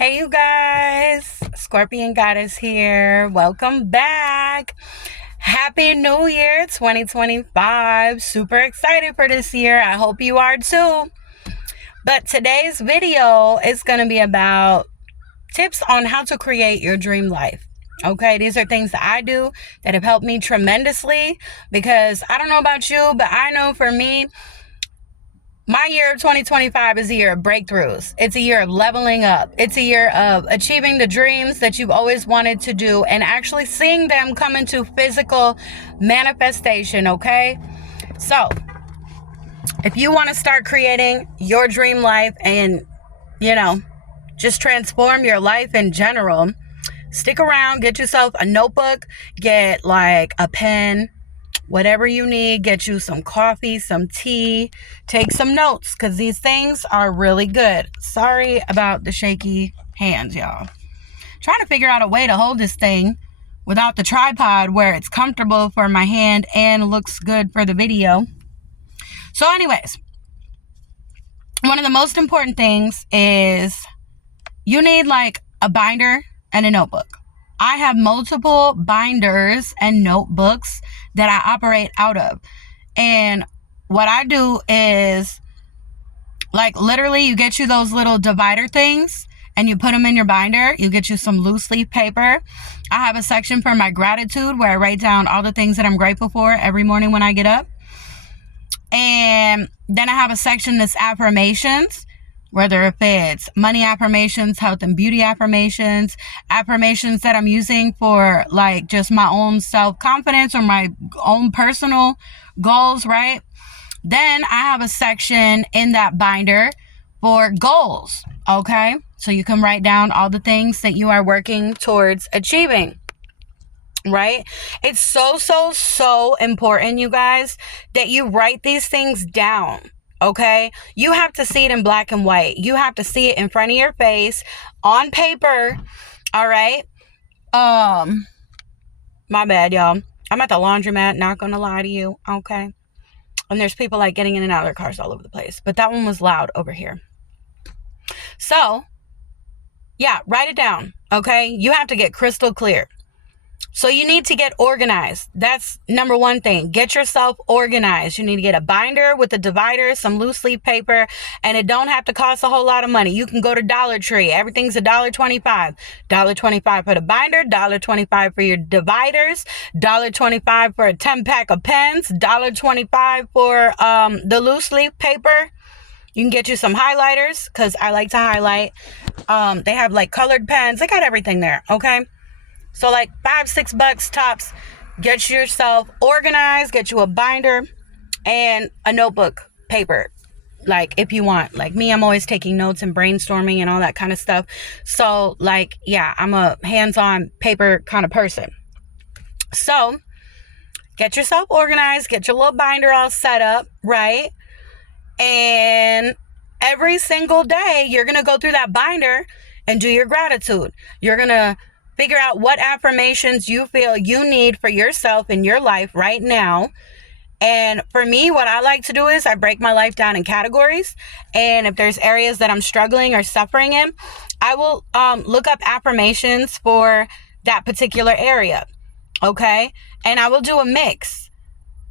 Hey, you guys, Scorpion Goddess here. Welcome back. Happy New Year 2025. Super excited for this year. I hope you are too. But today's video is going to be about tips on how to create your dream life. Okay, these are things that I do that have helped me tremendously because I don't know about you, but I know for me, my year of 2025 is a year of breakthroughs. It's a year of leveling up. It's a year of achieving the dreams that you've always wanted to do and actually seeing them come into physical manifestation, okay? So, if you want to start creating your dream life and, just transform your life in general, stick around, get yourself a notebook, get like a pen, whatever you need, get you some coffee, some tea, take some notes because these things are really good. Sorry about the shaky hands, y'all. Trying to figure out a way to hold this thing without the tripod where it's comfortable for my hand and looks good for the video. So anyways, one of the most important things is you need like a binder and a notebook. I have multiple binders and notebooks that I operate out of. And what I do is, like, literally you get you those little divider things and you put them in your binder. You get you some loose leaf paper. I have a section for my gratitude where I write down all the things that I'm grateful for every morning when I get up. And then I have a section that's affirmations, whether if it's money affirmations, health and beauty affirmations, affirmations that I'm using for like just my own self-confidence or my own personal goals, right? Then I have a section in that binder for goals, okay? So you can write down all the things that you are working towards achieving, right? It's so important, you guys, that you write these things down. Okay, you have to see it in black and white. You have to see it in front of your face on paper. All right. My bad, y'all. I'm at the laundromat, not gonna lie to you. Okay. And there's people like getting in and out of their cars all over the place. But that one was loud over here. So, yeah, write it down. Okay. You have to get crystal clear. So you need to get organized. That's number one thing. Get yourself organized. You need to get a binder with a divider, some loose leaf paper, and it don't have to cost a whole lot of money. You can go to Dollar Tree. Everything's $1.25. $1.25 for the binder, $1.25 for your dividers, $1.25 for a 10-pack of pens, $1.25 for the loose leaf paper. You can get you some highlighters because I like to highlight. They have like colored pens. They got everything there, okay? So like $5-6 tops. Get yourself organized, get you a binder and a notebook paper. Like if you want, like me, I'm always taking notes and brainstorming and all that kind of stuff. So like, yeah, I'm a hands-on paper kind of person. So get yourself organized, get your little binder all set up, right? And every single day, you're going to go through that binder and do your gratitude. You're going to figure out what affirmations you feel you need for yourself in your life right now. And for me, what I like to do is I break my life down in categories. And if there's areas that I'm struggling or suffering in, I will look up affirmations for that particular area. Okay. And I will do a mix.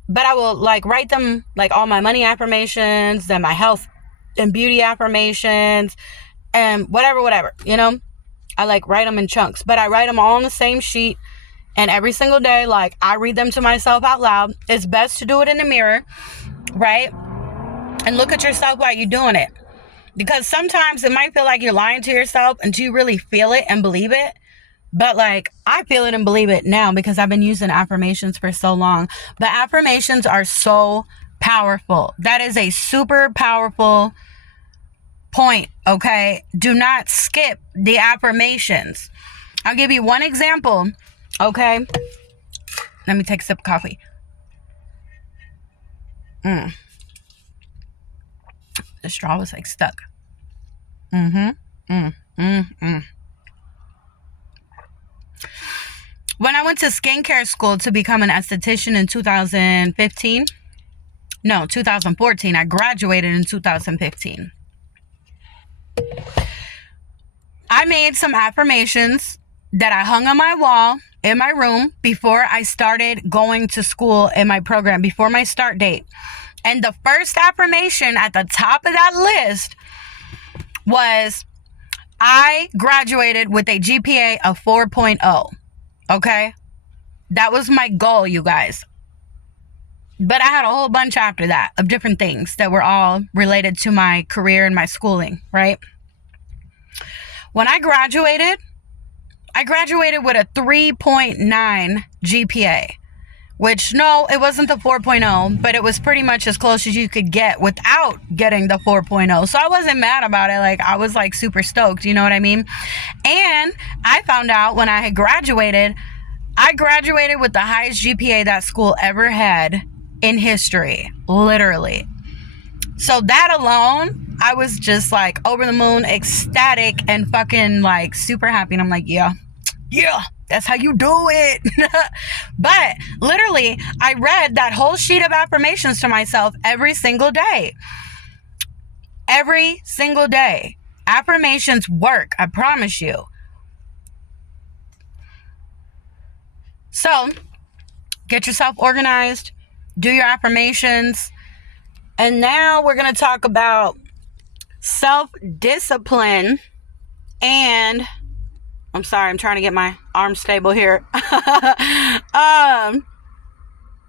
But I will like write them like all my money affirmations, then my health and beauty affirmations, and whatever, you know. I like write them in chunks, but I write them all on the same sheet. And every single day, like I read them to myself out loud. It's best to do it in the mirror, right? And look at yourself while you're doing it. Because sometimes it might feel like you're lying to yourself until you really feel it and believe it. But like I feel it and believe it now because I've been using affirmations for so long. But affirmations are so powerful. That is a super powerful point, okay? Do not skip the affirmations. I'll give you one example, okay? Let me take a sip of coffee. The straw was like stuck. When I went to skincare school to become an esthetician in 2014, I graduated in 2015. I made some affirmations that I hung on my wall in my room before I started going to school in my program, before my start date. And the first affirmation at the top of that list was, I graduated with a GPA of 4.0. Okay? That was my goal, you guys. But I had a whole bunch after that of different things that were all related to my career and my schooling, right? When I graduated with a 3.9 GPA, which, no, it wasn't the 4.0, but it was pretty much as close as you could get without getting the 4.0. So I wasn't mad about it. Like, I was like super stoked, you know what I mean? And I found out when I had graduated, I graduated with the highest GPA that school ever had in history, literally. So that alone, I was just like over the moon, ecstatic, and fucking like super happy. And I'm like, yeah, that's how you do it. But literally, I read that whole sheet of affirmations to myself every single day. Every single day. Affirmations work, I promise you. So, get yourself organized, do your affirmations, and now we're going to talk about self-discipline. And I'm sorry, I'm trying to get my arm stable here.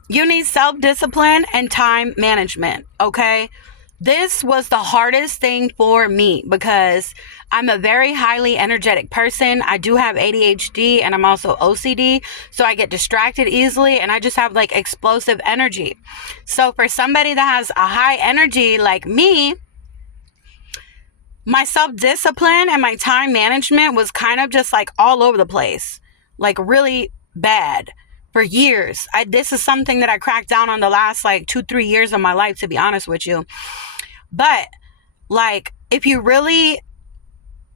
You need self-discipline and time management, okay? This was the hardest thing for me because I'm a very highly energetic person. I do have ADHD and I'm also OCD, so I get distracted easily and I just have like explosive energy. So for somebody that has a high energy like me, my self-discipline and my time management was kind of just like all over the place, like really bad for years. This is something that I cracked down on the last like 2-3 years of my life, to be honest with you. But like, if you really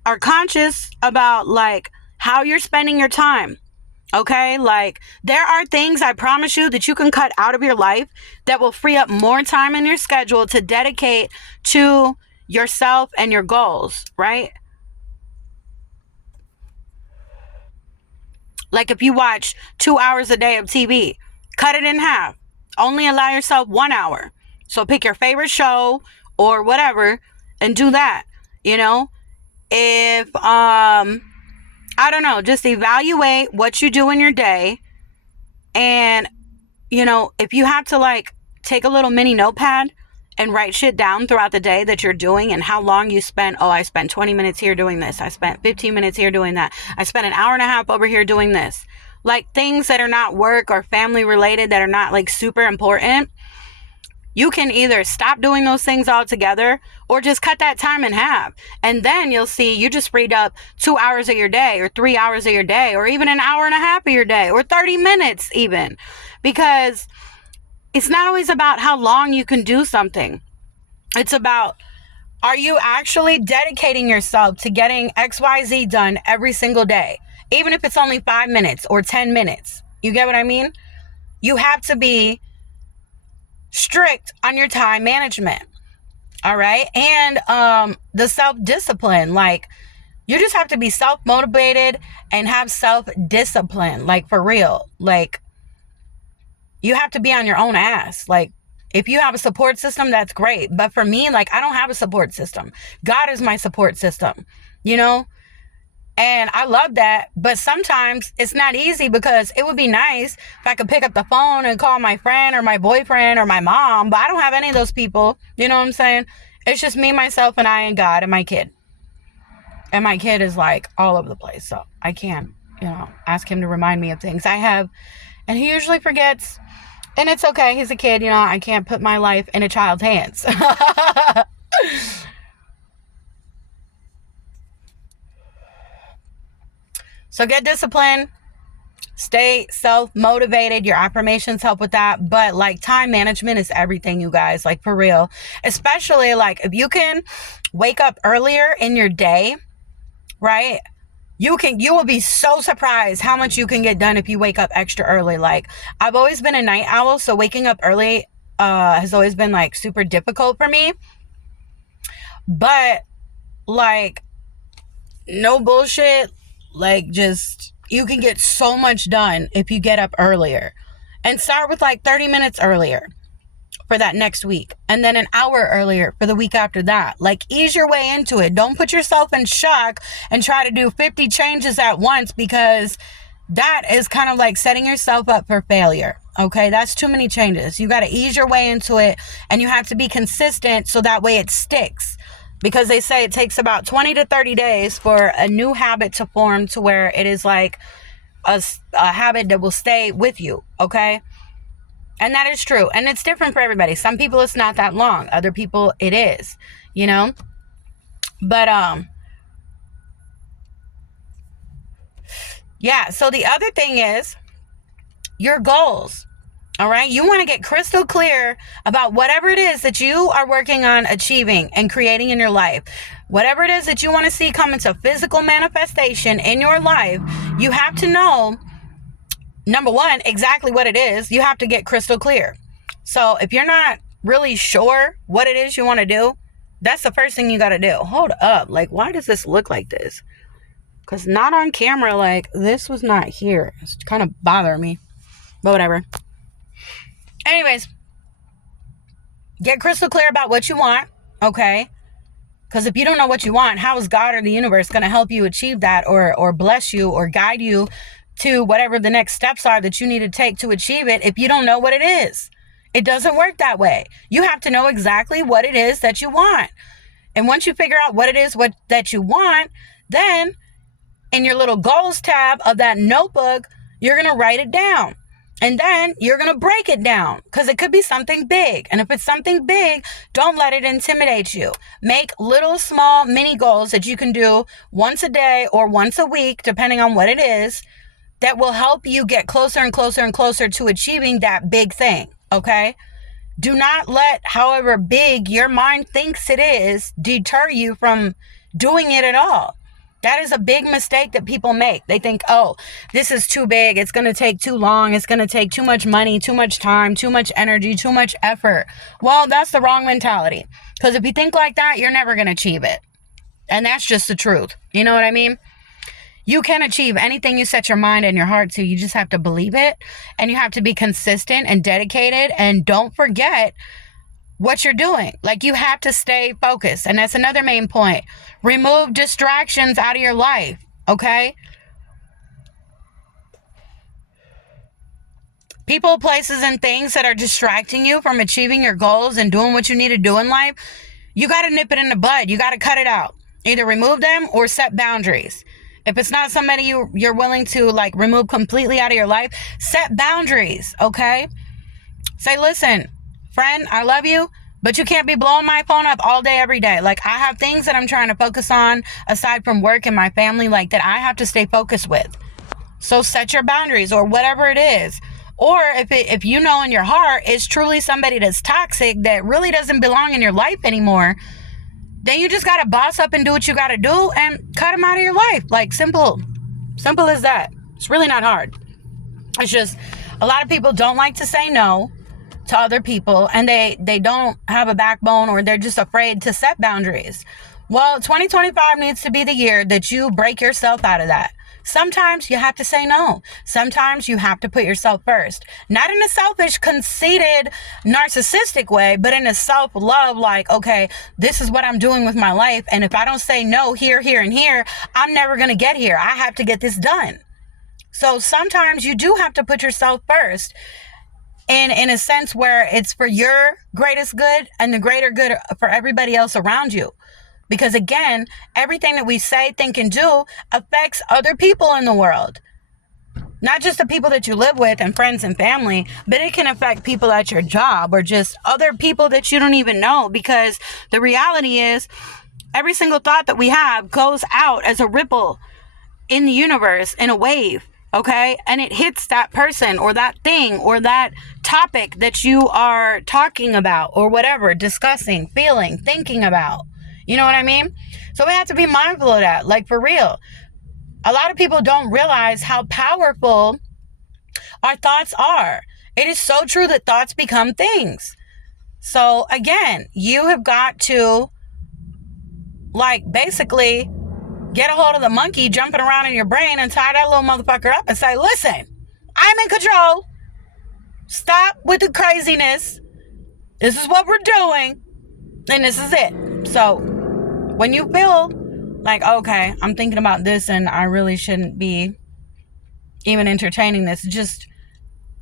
are conscious about like how you're spending your time, okay, like there are things, I promise you, that you can cut out of your life that will free up more time in your schedule to dedicate to yourself and your goals, right? Like if you watch 2 hours a day of TV, cut it in half. Only allow yourself 1 hour. So pick your favorite show or whatever and do that. You know, if I don't know, just evaluate what you do in your day. And you know, if you have to like take a little mini notepad and write shit down throughout the day that you're doing and how long you spent. Oh, I spent 20 minutes here doing this. I spent 15 minutes here doing that. I spent an hour and a half over here doing this. Like things that are not work or family related, that are not like super important. You can either stop doing those things altogether or just cut that time in half. And then you'll see you just freed up 2 hours of your day or 3 hours of your day or even an hour and a half of your day or 30 minutes even. Because it's not always about how long you can do something. It's about, are you actually dedicating yourself to getting XYZ done every single day? Even if it's only 5 minutes or 10 minutes. You get what I mean? You have to be strict on your time management. All right. And the self-discipline, like you just have to be self-motivated and have self-discipline, like for real. Like you have to be on your own ass. Like if you have a support system, that's great. But for me, like I don't have a support system. God is my support system, you know? And I love that, but sometimes it's not easy because it would be nice if I could pick up the phone and call my friend or my boyfriend or my mom, but I don't have any of those people. You know what I'm saying? It's just me, myself, and I, and God, and my kid. And my kid is like all over the place, so I can't, you know, ask him to remind me of things I have, and he usually forgets, and it's okay. He's a kid, you know, I can't put my life in a child's hands. So get disciplined, stay self-motivated. Your affirmations help with that. But like time management is everything, you guys, like for real. Especially like if you can wake up earlier in your day, right? You will be so surprised how much you can get done if you wake up extra early. Like I've always been a night owl, so waking up early has always been like super difficult for me. But like no bullshit. Like, just, you can get so much done if you get up earlier. And start with like 30 minutes earlier for that next week. And then an hour earlier for the week after that. Like, ease your way into it. Don't put yourself in shock and try to do 50 changes at once, because that is kind of like setting yourself up for failure. Okay, that's too many changes. You got to ease your way into it, and you have to be consistent so that way it sticks. Because they say it takes about 20 to 30 days for a new habit to form to where it is like a habit that will stay with you. Okay, and that is true. And it's different for everybody. Some people it's not that long. Other people it is, you know. But yeah, so the other thing is your goals. All right. You want to get crystal clear about whatever it is that you are working on achieving and creating in your life. Whatever it is that you want to see come into physical manifestation in your life, you have to know, number one, exactly what it is. You have to get crystal clear. So if you're not really sure what it is you want to do, that's the first thing you got to do. Hold up. Like, why does this look like this? Because not on camera, like, this was not here. It's kind of bothering me. But whatever. Anyways, get crystal clear about what you want, okay? Because if you don't know what you want, how is God or the universe going to help you achieve that, or bless you or guide you to whatever the next steps are that you need to take to achieve it if you don't know what it is? It doesn't work that way. You have to know exactly what it is that you want. And once you figure out what it is that you want, then in your little goals tab of that notebook, you're going to write it down. And then you're going to break it down, because it could be something big. And if it's something big, don't let it intimidate you. Make little, small, mini goals that you can do once a day or once a week, depending on what it is, that will help you get closer and closer and closer to achieving that big thing. Okay? Do not let however big your mind thinks it is deter you from doing it at all. That is a big mistake that people make. They think, oh, this is too big. It's going to take too long. It's going to take too much money, too much time, too much energy, too much effort. Well, that's the wrong mentality. Because if you think like that, you're never going to achieve it. And that's just the truth. You know what I mean? You can achieve anything you set your mind and your heart to. You just have to believe it. And you have to be consistent and dedicated. And don't forget what you're doing. Like, you have to stay focused. And that's another main point. Remove distractions out of your life. Okay? People, places, and things that are distracting you from achieving your goals and doing what you need to do in life, you got to nip it in the bud. You got to cut it out. Either remove them or set boundaries. If it's not somebody you're willing to like remove completely out of your life, set boundaries. Okay? Say, listen, friend, I love you, but you can't be blowing my phone up all day, every day. Like, I have things that I'm trying to focus on aside from work and my family, like, that I have to stay focused with. So set your boundaries, or whatever it is. Or if you know in your heart it's truly somebody that's toxic, that really doesn't belong in your life anymore, then you just got to boss up and do what you got to do and cut them out of your life. Like, simple as that. It's really not hard. It's just a lot of people don't like to say no to other people, and they don't have a backbone, or they're just afraid to set boundaries. Well, 2025 needs to be the year that you break yourself out of that. Sometimes you have to say no. Sometimes you have to put yourself first. Not in a selfish, conceited, narcissistic way, but in a self-love, like, okay, this is what I'm doing with my life, and if I don't say no here, here, and here, I'm never going to get here. I have to get this done. So sometimes you do have to put yourself first, in a sense where it's for your greatest good and the greater good for everybody else around you. Because again, everything that we say, think, and do affects other people in the world. Not just the people that you live with and friends and family, but it can affect people at your job, or just other people that you don't even know. Because the reality is, every single thought that we have goes out as a ripple in the universe, in a wave. Okay? And it hits that person or that thing or that topic that you are talking about, or whatever, discussing, feeling, thinking about. You know what I mean? So we have to be mindful of that. Like, for real. A lot of people don't realize how powerful our thoughts are. It is so true that thoughts become things. So again, you have got to, like, basically get a hold of the monkey jumping around in your brain and tie that little motherfucker up and say, listen, I'm in control. Stop with the craziness. This is what we're doing. And this is it. So when you feel like, okay, I'm thinking about this and I really shouldn't be even entertaining this, just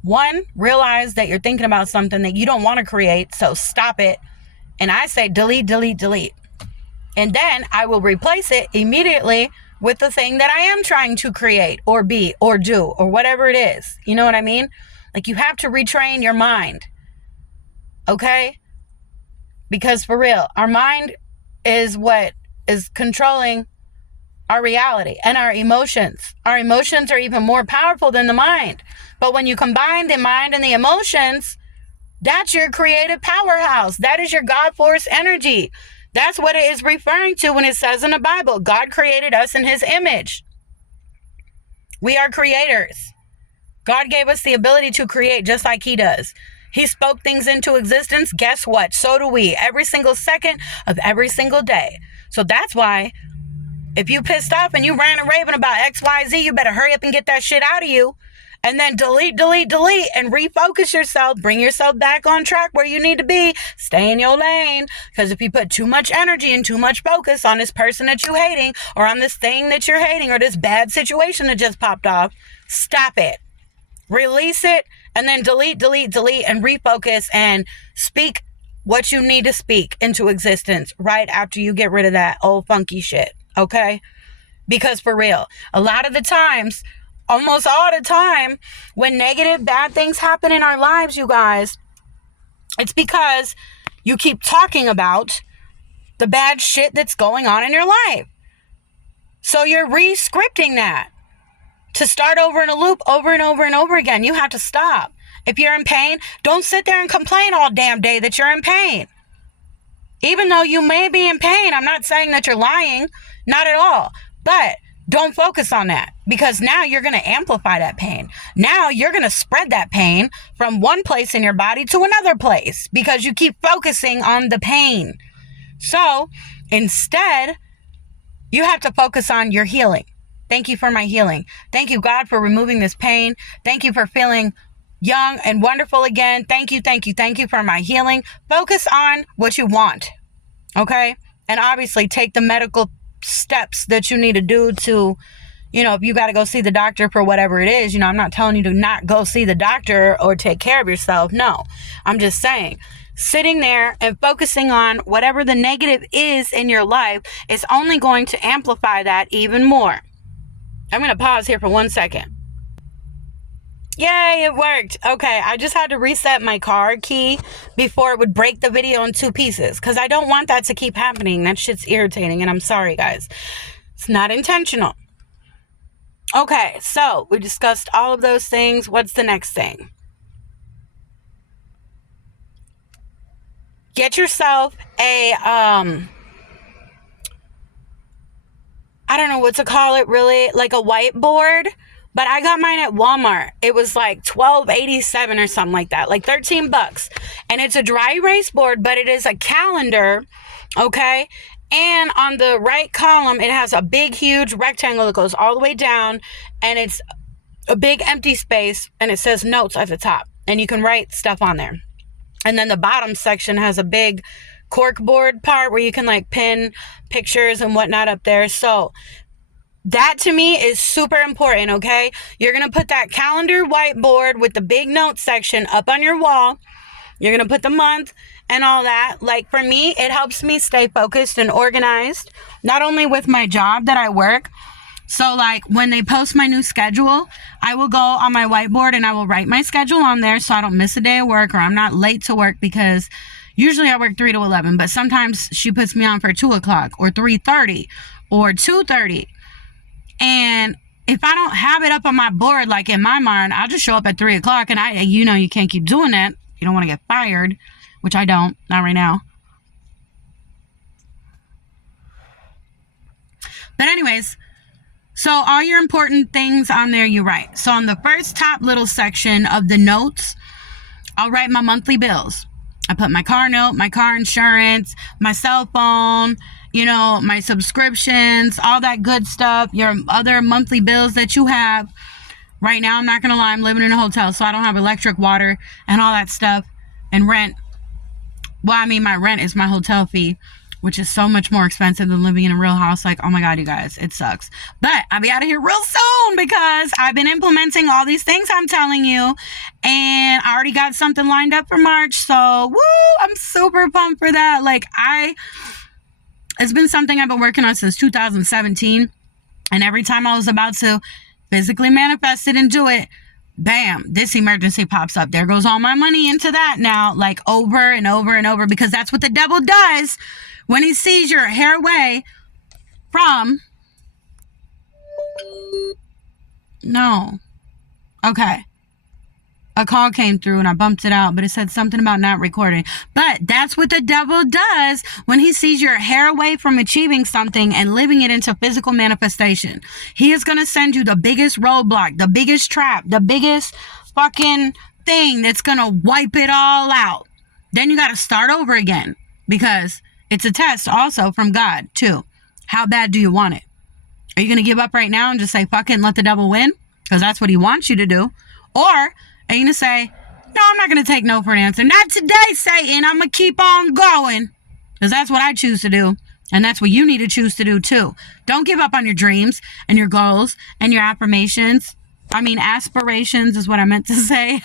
one, realize that you're thinking about something that you don't want to create. So stop it. And I say delete, delete, delete. And then I will replace it immediately with the thing that I am trying to create or be or do or whatever it is. You know what I mean? Like, you have to retrain your mind. Okay? Because for real, our mind is what is controlling our reality and our emotions. Our emotions are even more powerful than the mind. But when you combine the mind and the emotions, that's your creative powerhouse. That is your God force energy. That's what it is referring to when it says in the Bible, God created us in his image. We are creators. God gave us the ability to create just like he does. He spoke things into existence. Guess what? So do we. Every single second of every single day. So that's why if you pissed off and you ran and raving about XYZ, you better hurry up and get that shit out of you. And then delete, delete, delete, and refocus yourself. Bring yourself back on track where you need to be. Stay in your lane. Because if you put too much energy and too much focus on this person that you're hating, or on this thing that you're hating, or this bad situation that just popped off, stop it. Release it, and then delete, delete, delete, and refocus and speak what you need to speak into existence right after you get rid of that old funky shit. Okay? Because for real, a lot of the times, almost all the time, when negative, bad things happen in our lives, you guys, it's because you keep talking about the bad shit that's going on in your life. So you're re-scripting that to start over in a loop over and over and over again. You have to stop. If you're in pain, don't sit there and complain all damn day that you're in pain. Even though you may be in pain, I'm not saying that you're lying, not at all. But don't focus on that, because now you're going to amplify that pain. Now you're going to spread that pain from one place in your body to another place because you keep focusing on the pain. So instead, you have to focus on your healing. Thank you for my healing. Thank you, God, for removing this pain. Thank you for feeling young and wonderful again. Thank you, thank you, thank you for my healing. Focus on what you want, okay? And obviously take the medical steps that you need to do to, if you got to go see the doctor for whatever it is. I'm not telling you to not go see the doctor or take care of yourself. No, I'm just saying, sitting there and focusing on whatever the negative is in your life is only going to amplify that even more. I'm going to pause here for 1 second. Yay, it worked. Okay, I just had to reset my car key before it would break the video in 2 pieces, because I don't want that to keep happening. That shit's irritating, and I'm sorry, guys. It's not intentional. Okay, so we discussed all of those things. What's the next thing? Get yourself a, I don't know what to call it, really, like a whiteboard. But I got mine at Walmart. It was like $12.87 or something like that, like $13. And it's a dry erase board, but it is a calendar, okay? And on the right column, it has a big, huge rectangle that goes all the way down, and it's a big empty space, and it says notes at the top, and you can write stuff on there. And then the bottom section has a big cork board part where you can like pin pictures and whatnot up there. So that to me is super important, okay? You're going to put that calendar whiteboard with the big notes section up on your wall. You're going to put the month and all that. Like for me, it helps me stay focused and organized, not only with my job that I work. So like when they post my new schedule, I will go on my whiteboard and I will write my schedule on there so I don't miss a day of work or I'm not late to work, because usually I work 3 to 11, but sometimes she puts me on for 2 o'clock or 3:30 or 2:30. And if I don't have it up on my board, like in my mind, I'll just show up at 3 o'clock, and you can't keep doing that. You don't want to get fired, which I don't, not right now. But anyways, so all your important things on there, you write. So on the first top little section of the notes, I'll write my monthly bills. I put my car note, my car insurance, my cell phone, you know, my subscriptions, all that good stuff, your other monthly bills that you have. Right now, I'm not going to lie, I'm living in a hotel, so I don't have electric, water, and all that stuff, and rent. Well, I mean, my rent is my hotel fee, which is so much more expensive than living in a real house. Like, oh my God, you guys, it sucks. But I'll be out of here real soon because I've been implementing all these things I'm telling you, and I already got something lined up for March. So, woo, I'm super pumped for that. Like, it's been something I've been working on since 2017. And every time I was about to physically manifest it and do it, bam, this emergency pops up. There goes all my money into that now, like over and over and over, because that's what the devil does when he sees your hair away from... No. Okay. A call came through and I bumped it out, but it said something about not recording. But that's what the devil does when he sees your hair away from achieving something and living it into physical manifestation. He is going to send you the biggest roadblock, the biggest trap, the biggest fucking thing that's going to wipe it all out. Then you got to start over again, because it's a test also from God too. How bad do you want it? Are you going to give up right now and just say, fuck it, and let the devil win? Because that's what he wants you to do. Or are you going to say, no, I'm not going to take no for an answer. Not today, Satan. I'm going to keep on going. Because that's what I choose to do. And that's what you need to choose to do too. Don't give up on your dreams and your goals and your affirmations. I mean, aspirations is what I meant to say.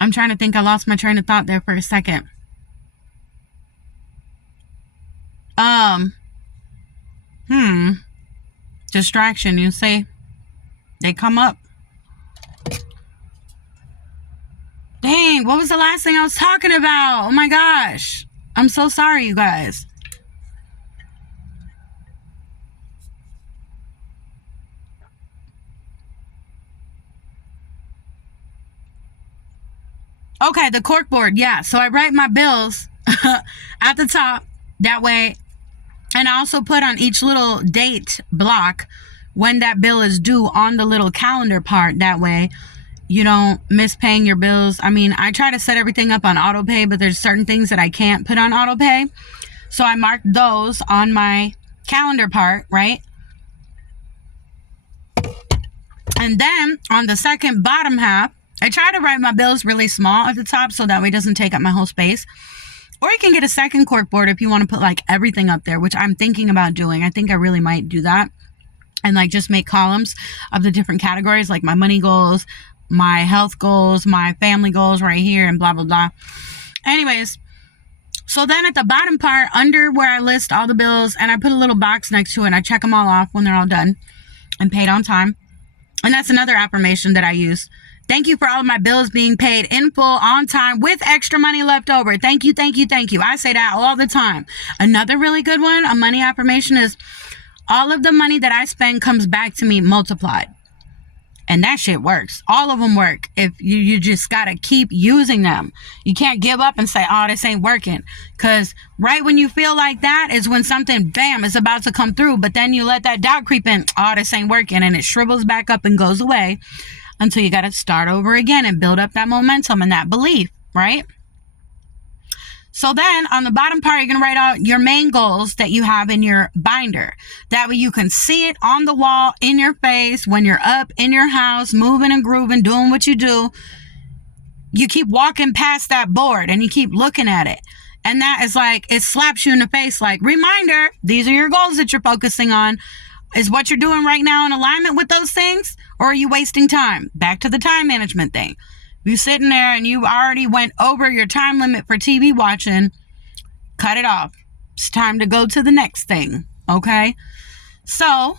I'm trying to think. I lost my train of thought there for a second. Distraction, you see? They come up. Dang, what was the last thing I was talking about? Oh my gosh. I'm so sorry, you guys. Okay, the cork board. Yeah, so I write my bills at the top. That way, and I also put on each little date block when that bill is due on the little calendar part. That way you don't miss paying your bills. I mean, I try to set everything up on auto pay, but there's certain things that I can't put on auto pay. So I mark those on my calendar part, right? And then on the second bottom half, I try to write my bills really small at the top so that way it doesn't take up my whole space. Or you can get a second cork board if you want to put like everything up there, which I'm thinking about doing. I think I really might do that. And like just make columns of the different categories, like my money goals, my health goals, my family goals right here, and blah, blah, blah. Anyways, so then at the bottom part, under where I list all the bills, and I put a little box next to it, and I check them all off when they're all done and paid on time. And that's another affirmation that I use. Thank you for all of my bills being paid in full, on time, with extra money left over. Thank you, thank you, thank you. I say that all the time. Another really good one, a money affirmation, is all of the money that I spend comes back to me multiplied. And that shit works. All of them work. If you just got to keep using them. You can't give up and say, oh, this ain't working. Because right when you feel like that is when something, bam, is about to come through. But then you let that doubt creep in. Oh, this ain't working. And it shrivels back up and goes away until you got to start over again and build up that momentum and that belief, right? So then on the bottom part, you're going to write out your main goals that you have in your binder. That way you can see it on the wall, in your face, when you're up in your house, moving and grooving, doing what you do. You keep walking past that board and you keep looking at it. And that is like, it slaps you in the face like, reminder, these are your goals that you're focusing on. Is what you're doing right now in alignment with those things? Or are you wasting time? Back to the time management thing. You sitting there and you already went over your time limit for TV watching, cut it off. It's time to go to the next thing, okay? So,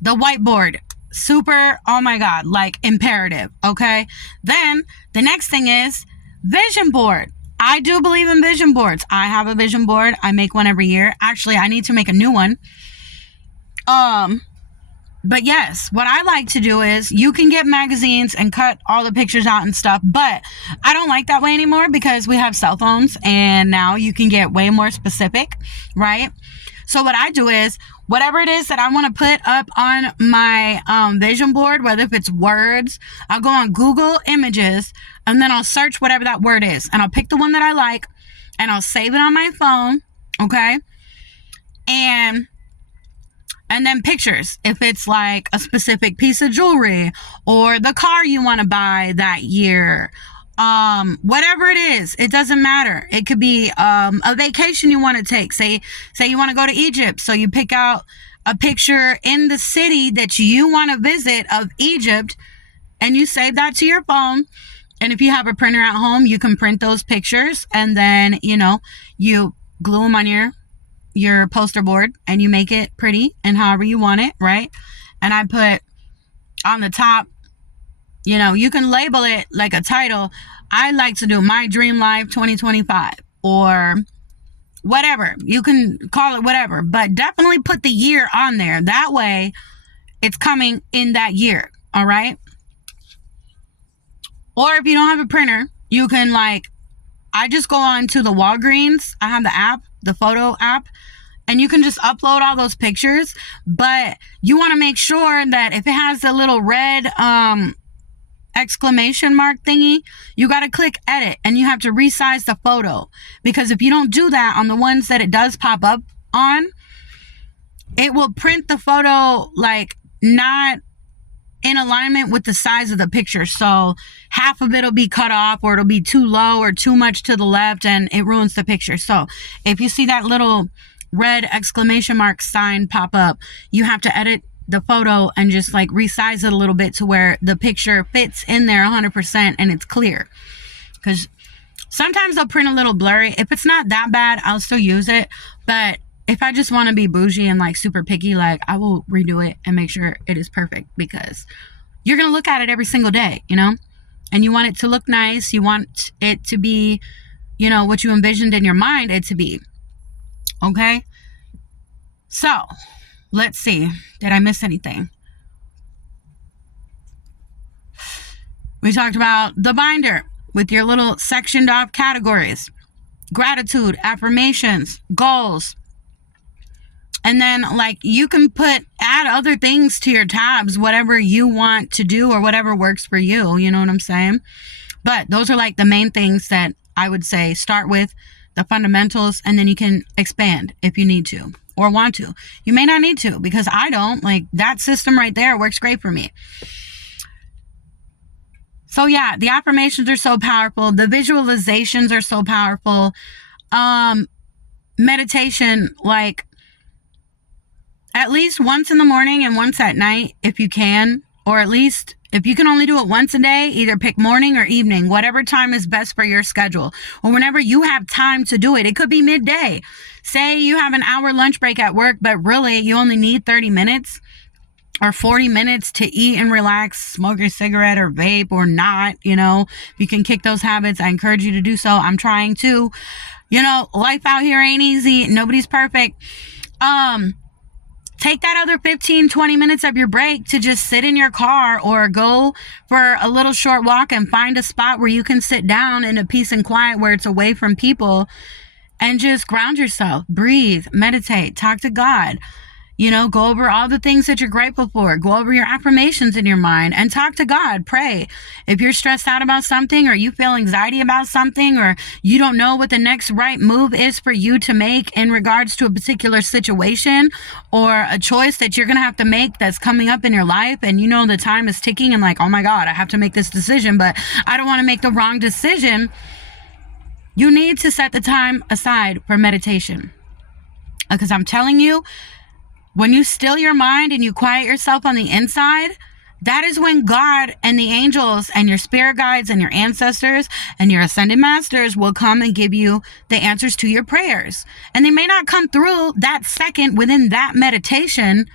the whiteboard, super, oh my God, like imperative, okay? Then, the next thing is vision board. I do believe in vision boards. I have a vision board. I make one every year. Actually, I need to make a new one. But yes, what I like to do is you can get magazines and cut all the pictures out and stuff, but I don't like that way anymore because we have cell phones and now you can get way more specific, right? So what I do is whatever it is that I want to put up on my vision board, whether if it's words, I'll go on Google Images, and then I'll search whatever that word is, and I'll pick the one that I like, and I'll save it on my phone, okay? And then pictures, if it's like a specific piece of jewelry or the car you want to buy that year, whatever it is, it doesn't matter. It could be a vacation you want to take. Say you want to go to Egypt, so you pick out a picture in the city that you want to visit of Egypt, and you save that to your phone. And if you have a printer at home, you can print those pictures, and then you glue them on your poster board, and you make it pretty and however you want it, right? And I put on the top, you can label it like a title. I like to do My Dream Life 2025 or whatever. You can call it whatever, but definitely put the year on there. That way it's coming in that year, all right? Or if you don't have a printer, you can I just go on to the Walgreens. I have the app, the photo app, and you can just upload all those pictures. But you want to make sure that if it has the little red exclamation mark thingy, you got to click edit, and you have to resize the photo. Because if you don't do that on the ones that it does pop up on, it will print the photo not in alignment with the size of the picture. So half of it will be cut off, or it'll be too low or too much to the left, and it ruins the picture. So if you see that little red exclamation mark sign pop up, you have to edit the photo and just resize it a little bit to where the picture fits in there 100% and it's clear. Because sometimes they'll print a little blurry. If it's not that bad, I'll still use it. But if I just want to be bougie and super picky, I will redo it and make sure it is perfect, because you're going to look at it every single day, and you want it to look nice. You want it to be, what you envisioned in your mind it to be. Okay? So, let's see. Did I miss anything? We talked about the binder with your little sectioned off categories: gratitude, affirmations, goals. And then you can add other things to your tabs, whatever you want to do or whatever works for you. You know what I'm saying? But those are the main things that I would say start with, the fundamentals, and then you can expand if you need to or want to. You may not need to, because I don't. That system right there works great for me. So yeah, the affirmations are so powerful. The visualizations are so powerful. Meditation, at least once in the morning and once at night if you can, or at least if you can only do it once a day, either pick morning or evening, whatever time is best for your schedule, or whenever you have time to do it. It could be midday. Say you have an hour lunch break at work, but really you only need 30 minutes or 40 minutes to eat and relax, smoke your cigarette or vape or not. If you can kick those habits, I encourage you to do so. I'm trying to. Life out here ain't easy. Nobody's perfect. Take that other 15, 20 minutes of your break to just sit in your car or go for a little short walk and find a spot where you can sit down in a peace and quiet where it's away from people, and just ground yourself, breathe, meditate, talk to God. Go over all the things that you're grateful for. Go over your affirmations in your mind and talk to God. Pray. If you're stressed out about something, or you feel anxiety about something, or you don't know what the next right move is for you to make in regards to a particular situation or a choice that you're going to have to make that's coming up in your life, and the time is ticking, and oh my God, I have to make this decision, but I don't want to make the wrong decision. You need to set the time aside for meditation. Because I'm telling you, when you still your mind and you quiet yourself on the inside, that is when God and the angels and your spirit guides and your ancestors and your ascended masters will come and give you the answers to your prayers. And they may not come through that second within that meditation.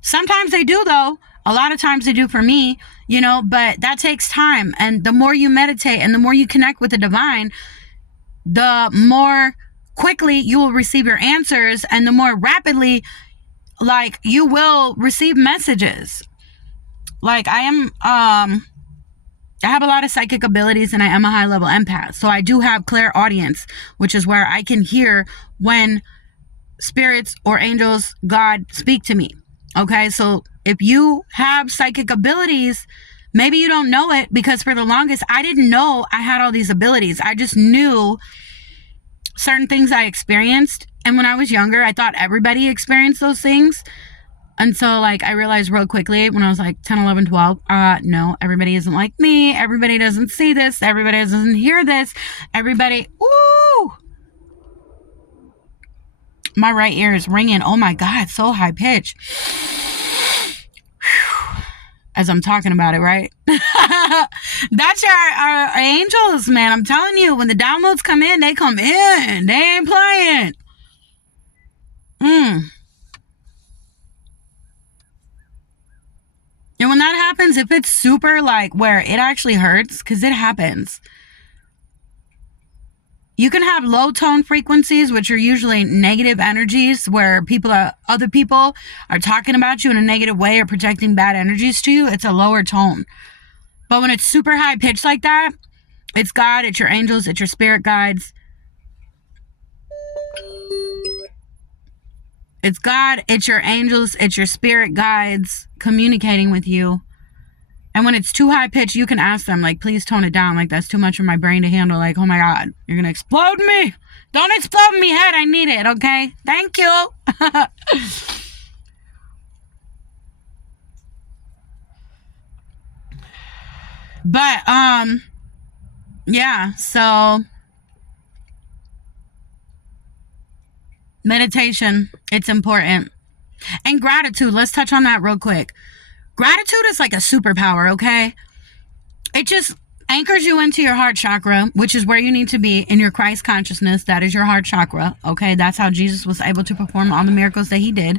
Sometimes they do, though. A lot of times they do for me, but that takes time. And the more you meditate and the more you connect with the divine, the more quickly you will receive your answers, and the more rapidly you will receive messages. I have a lot of psychic abilities, and I am a high level empath. So I do have clairaudience, which is where I can hear when spirits or angels, God, speak to me. Okay. So if you have psychic abilities, Maybe you don't know it, because for the longest, I didn't know I had all these abilities. I just knew certain things I experienced. And when I was younger, I thought everybody experienced those things. Until like I realized real quickly when I was like 10, 11, 12, no, everybody isn't like me. Everybody doesn't see this. Everybody doesn't hear this. Everybody, ooh. My right ear is ringing. Oh my God, so high pitch. As I'm talking about it, right? That's our angels, man. I'm telling you, when the downloads come in, they come in. They ain't playing. And when that happens, if it's super like where it actually hurts, because it happens, you can have low tone frequencies, which are usually negative energies, where other people are talking about you in a negative way or projecting bad energies to you. It's a lower tone. But when it's super high pitched like that, it's God, it's your angels, it's your spirit guides. It's God, it's your angels, it's your spirit guides communicating with you. And when it's too high pitched, you can ask them, like, please tone it down. Like, that's too much for my brain to handle. Like, oh my God, you're going to explode me. Don't explode me head. I need it. Okay. Thank you. But, yeah, so meditation, it's important. And gratitude, let's touch on that real quick. Gratitude is like a superpower, okay? It just anchors you into your heart chakra, which is where you need to be in your Christ consciousness. That is your heart chakra, okay? That's how Jesus was able to perform all the miracles that he did,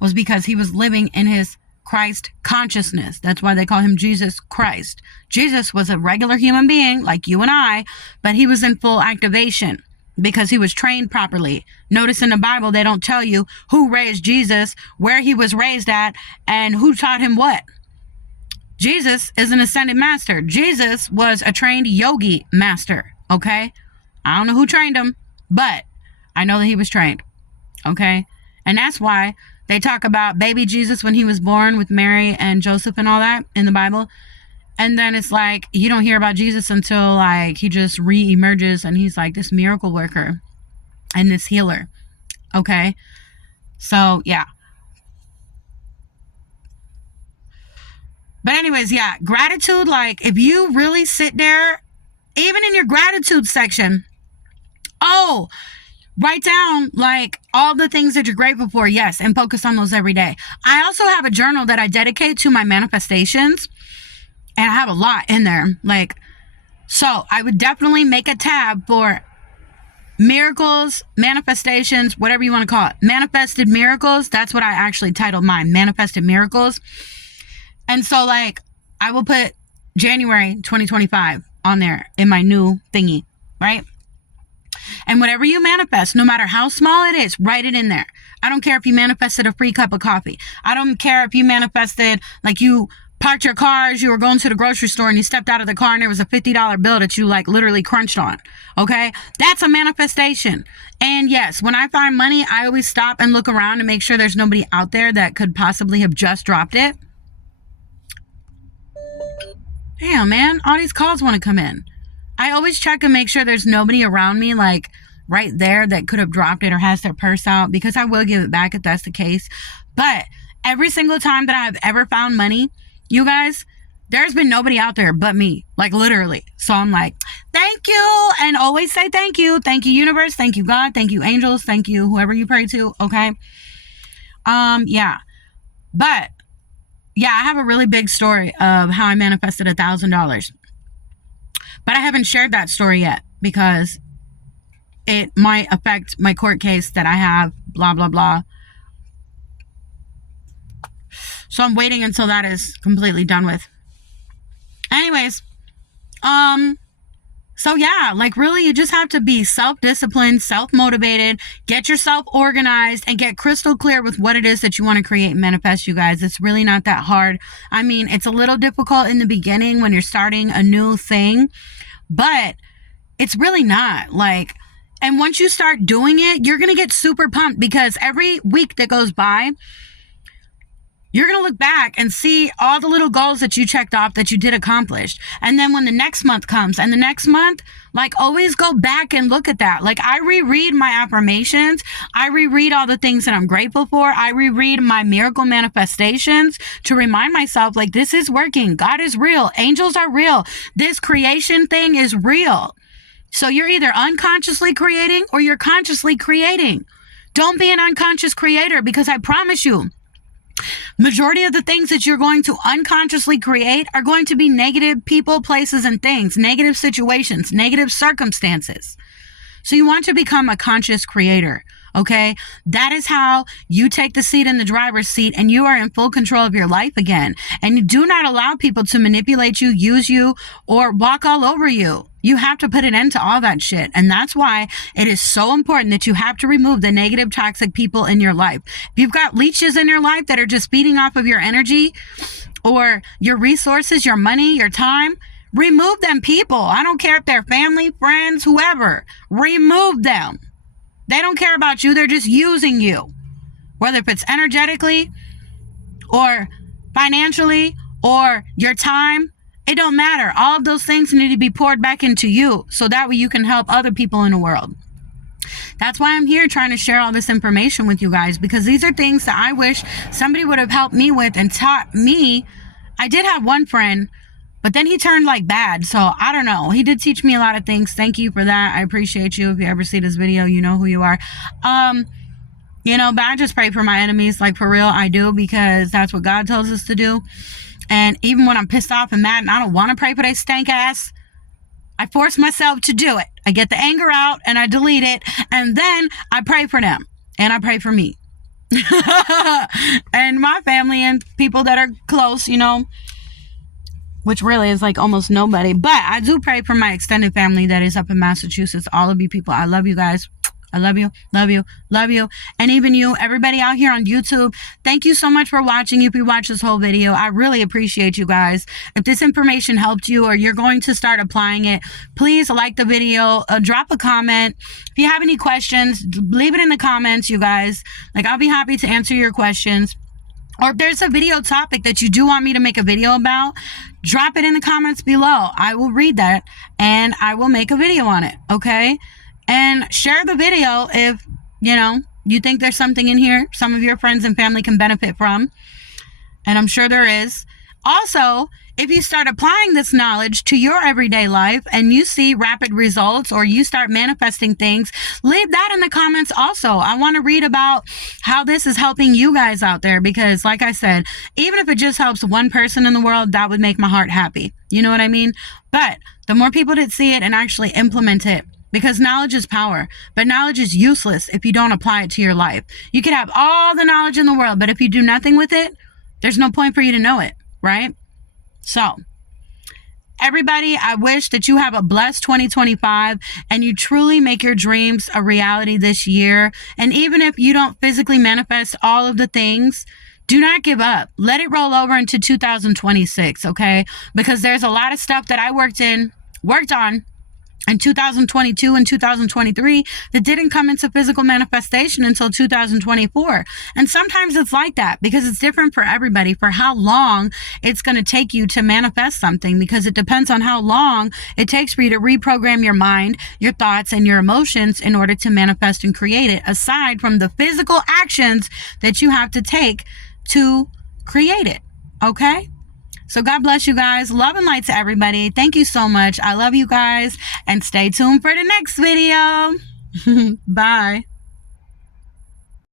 was because he was living in his Christ consciousness. That's why they call him Jesus Christ. Jesus was a regular human being like you and I, but he was in full activation because he was trained properly. Notice in the Bible, they don't tell you who raised Jesus, where he was raised at, and who taught him what. Jesus is an ascended master. Jesus was a trained yogi master, okay? I don't know who trained him, but I know that he was trained, okay? And that's why they talk about baby Jesus when he was born with Mary and Joseph and all that in the Bible. And then it's like, you don't hear about Jesus until like he just re-emerges and he's like this miracle worker and this healer. Okay. So yeah. But anyways, yeah, gratitude, like if you really sit there, even in your gratitude section, write down like all the things that you're grateful for. Yes. And focus on those every day. I also have a journal that I dedicate to my manifestations. And I have a lot in there. Like, so I would definitely make a tab for miracles, manifestations, whatever you want to call it. Manifested miracles. That's what I actually titled mine, Manifested Miracles. And so like, I will put January 2025 on there in my new thingy, right? And whatever you manifest, no matter how small it is, write it in there. I don't care if you manifested a free cup of coffee. I don't care if you manifested like you parked your car as you were going to the grocery store and you stepped out of the car and there was a $50 bill that you like literally crunched on. Okay. That's a manifestation. And yes, when I find money, I always stop and look around to make sure there's nobody out there that could possibly have just dropped it. Damn, man, all these calls want to come in. I always check and make sure there's nobody around me like right there that could have dropped it or has their purse out, because I will give it back if that's the case. But every single time that I've ever found money, you guys, there's been nobody out there but me, like literally. So I'm like, thank you. And always say thank you. Thank you, universe. Thank you, God. Thank you, angels. Thank you, whoever you pray to. Okay. Yeah. But yeah, I have a really big story of how I manifested $1,000. But I haven't shared that story yet because it might affect my court case that I have, blah, blah, blah. So I'm waiting until that is completely done with. Anyways, so yeah, like really you just have to be self-disciplined, self-motivated, get yourself organized, and get crystal clear with what it is that you want to create and manifest, you guys. It's really not that hard. I mean, it's a little difficult in the beginning when you're starting a new thing, but it's really not. Like, and once you start doing it, you're going to get super pumped because every week that goes by, You're going to look back and see all the little goals that you checked off that you did accomplish. And then when the next month comes and the next month, like, always go back and look at that. Like, I reread my affirmations. I reread all the things that I'm grateful for. I reread my miracle manifestations to remind myself, like, this is working. God is real. Angels are real. This creation thing is real. So you're either unconsciously creating or you're consciously creating. Don't be an unconscious creator, because I promise you, majority of the things that you're going to unconsciously create are going to be negative people, places, and things, negative situations, negative circumstances. So you want to become a conscious creator, okay? That is how you take the seat in the driver's seat and you are in full control of your life again. And you do not allow people to manipulate you, use you, or walk all over you. You have to put an end to all that shit. And that's why it is so important that you have to remove the negative, toxic people in your life. If you've got leeches in your life that are just feeding off of your energy or your resources, your money, your time, remove them people. I don't care if they're family, friends, whoever. Remove them. They don't care about you. They're just using you. Whether if it's energetically or financially or your time, it don't matter. All of those things need to be poured back into you so that way you can help other people in the world. That's why I'm here trying to share all this information with you guys, because these are things that I wish somebody would have helped me with and taught me. I did have one friend, but then he turned like bad. So I don't know. He did teach me a lot of things. Thank you for that. I appreciate you. If you ever see this video, you know who you are. But I just pray for my enemies. Like, for real, I do, because that's what God tells us to do. And even when I'm pissed off and mad and I don't want to pray for their stank ass, I force myself to do it. I get the anger out and I delete it. And then I pray for them. And I pray for me. And my family and people that are close, which really is like almost nobody. But I do pray for my extended family that is up in Massachusetts. All of you people, I love you guys. I love you, love you, love you. And even you, everybody out here on YouTube, thank you so much for watching. If you watch this whole video, I really appreciate you guys. If this information helped you or you're going to start applying it, please like the video, drop a comment. If you have any questions, leave it in the comments, you guys. Like, I'll be happy to answer your questions. Or if there's a video topic that you do want me to make a video about, drop it in the comments below. I will read that and I will make a video on it, okay? And share the video if, you think there's something in here some of your friends and family can benefit from. And I'm sure there is. Also, if you start applying this knowledge to your everyday life and you see rapid results or you start manifesting things, leave that in the comments also. I want to read about how this is helping you guys out there, because like I said, even if it just helps one person in the world, that would make my heart happy. You know what I mean? But the more people that see it and actually implement it, because knowledge is power, but knowledge is useless if you don't apply it to your life. You could have all the knowledge in the world, but if you do nothing with it, there's no point for you to know it, right? So, everybody, I wish that you have a blessed 2025 and you truly make your dreams a reality this year. And even if you don't physically manifest all of the things, do not give up. Let it roll over into 2026, okay? Because there's a lot of stuff that I worked on in 2022 and 2023 that didn't come into physical manifestation until 2024. And sometimes it's like that because it's different for everybody for how long it's going to take you to manifest something, because it depends on how long it takes for you to reprogram your mind, your thoughts, and your emotions in order to manifest and create it, aside from the physical actions that you have to take to create it. Okay? So God bless you guys. Love and light to everybody. Thank you so much. I love you guys. And stay tuned for the next video. Bye.